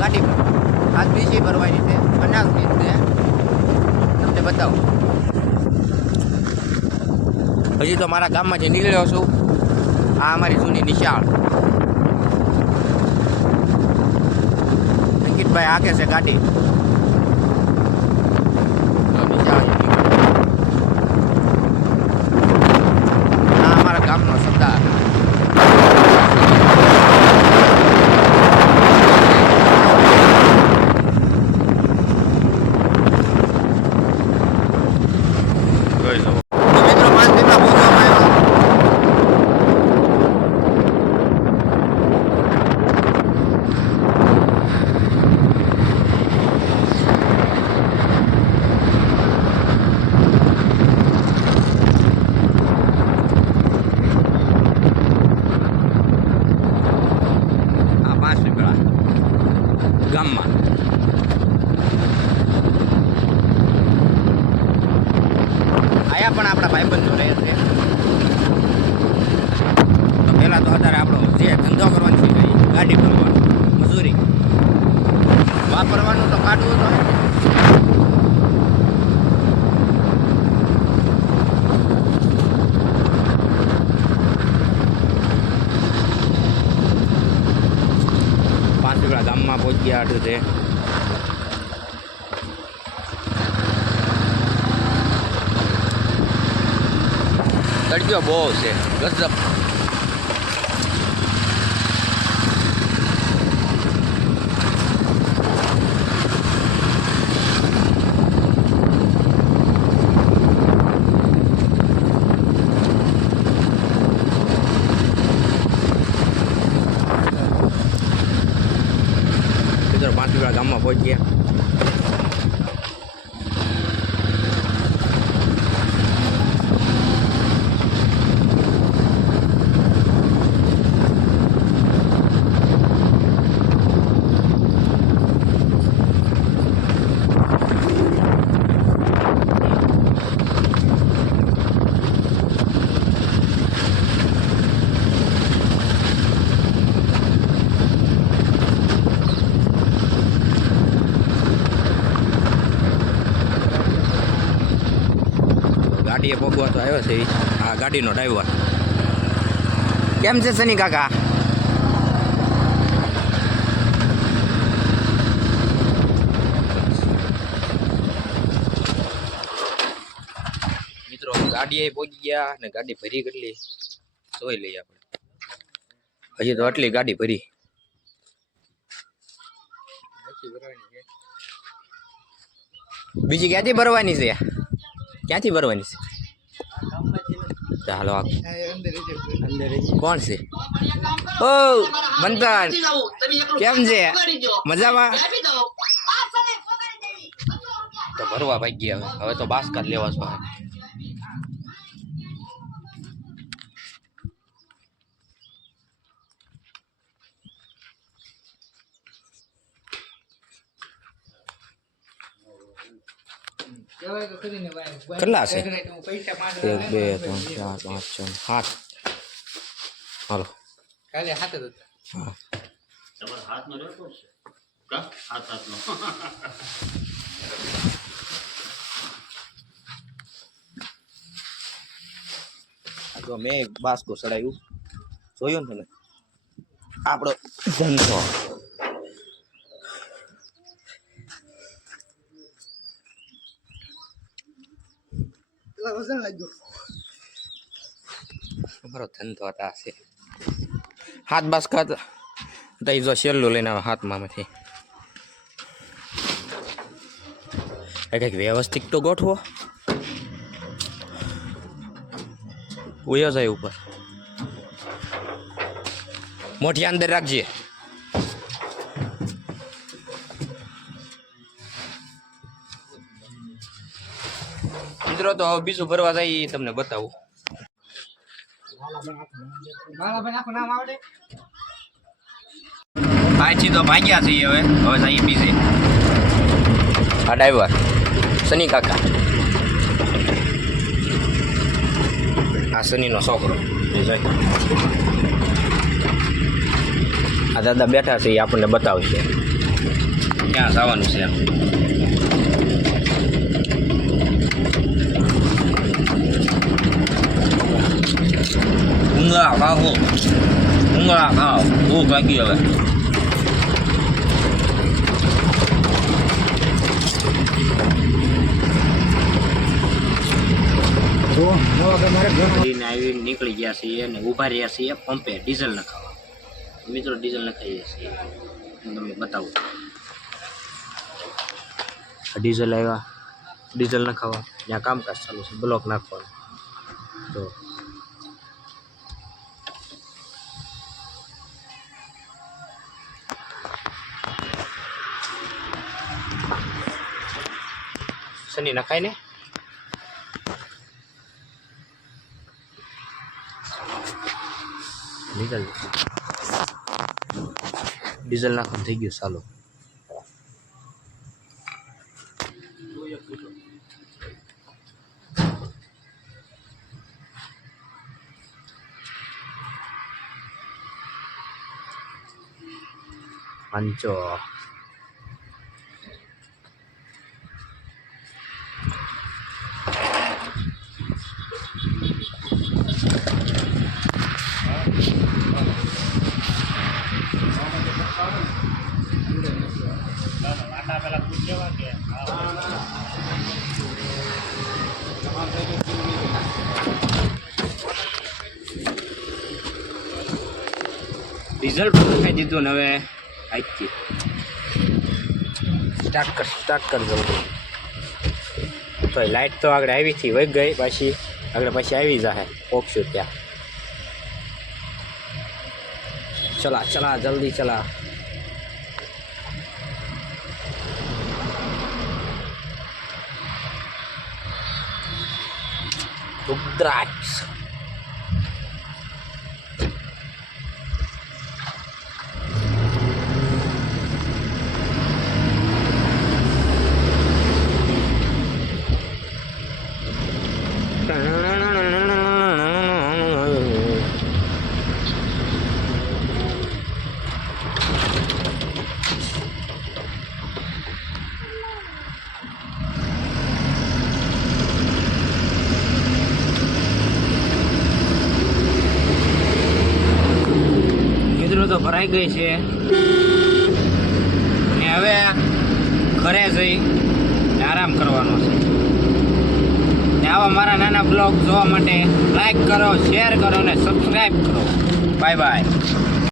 ગાડી પર આ બીજી ભરવાની છે 50 ની તમને બતાવું. હજી તો મારા ગામમાંથી નીકળ્યો છું. આ અમારી જૂની નિશાળ. અંકિતભાઈ આગે છે ગાડી. આ અમારા ગામનો સરદાર. ગામમાં આયા પણ આપણા ભાઈબંધો રહે છે. તો પહેલાં તો અત્યારે આપણો જે ધંધો કરવાનો છે ગાડી ભરવાનો મજૂરી વાપરવાનું તો કાઢવું તો 5 ગામમાં પહોંચી ગયા આટલું છે. તડક્યો બહુ છે ગજબ. મિત્રો 5 ગામમાં પહોંચી ગયા. ગાડીએ પગવા તો આવ્યો છે. આ ગાડીનો ડ્રાઈવર કેમ છે સની કાકા? મિત્રો ગાડીએ પહોંચી ગયા ને ગાડી ભરી કેટલી જોઈ લઈએ આપણે. હજી તો આટલી ગાડી ભરી. બીજી ક્યાંથી ભરવાની છે? ક્યાંથી ભરવાની છે? ચાલો કોણ છે? ઓ મંથન કેમ છે? મજામાં? તો ભરવા ભાઈ ગયા. હવે તો બાસ્કા લેવા છો. કેટલા છે? 1 2 3 4 5 6 7. હાલો કાલે હાથ જ હતા. તમારા હાથમાં રહેતો છે કા? હાથનો આ તો મેં બાસ્કો ચડાવ્યું જોયું ને તમે. આપણો ધંધો વજન લાગ્યો. અમારો ધંધો હતા છે. હાથ બાસ્કા હતા. જો છેલ્લું લઈને આવે હાથમાં માંથી. કંઈક વ્યવસ્થિત તો ગોઠવો. ઉયો જાય ઉપર. મોટી અંદર રાખજે. મિત્રો તો હવે બીજું ભરવા જાય તમને બતાવું. અહીંથી તો ભાગ્યા છીએ. હવે જઈએ બીજે. આ ડ્રાઈવર સની કાકા. આ સનીનો છોકરો જોઈ. આ દાદા બેઠા છે એ આપણને બતાવશે. ક્યાં જવાનું છે એમ. ઊંઘા ખાઓ, ઊંઘા ખાઓ, ભૂખ લાગી હવે. આવી નીકળી ગયા છીએ અને ઊભા રહ્યા છીએ પંપે ડીઝલ નખાવા. મિત્રો ડીઝલ નખાઈએ છીએ, હું તમને બતાવું. ડીઝલ આવ્યા, ડીઝલ નખાવા. ત્યાં કામકાજ ચાલુ છે, બ્લોક નાખવાનું. તો શનિ નખાય ને ડીઝલ નાખવાનું થઈ ગયું. ચાલો પાંચો ડીઝલ પણ ખાઈ દીધું ને હવે આજથી સ્ટાર્ટ કર જલ્દી. તો લાઇટ તો આગળ આવી હતી, વહી ગઈ પાછી, આગળ પાછી આવી જાય ઓક્ષું ત્યાં. ચલા ચલા જલ્દી ચલા. રુદ્રાક્ષ તો ભરાઈ ગઈ છે અને હવે ઘરે જઈ આરામ કરવાનો છે. આવા મારા નાના બ્લોગ જોવા માટે લાઈક કરો, શેર કરો અને સબસ્ક્રાઈબ કરો. Bye bye.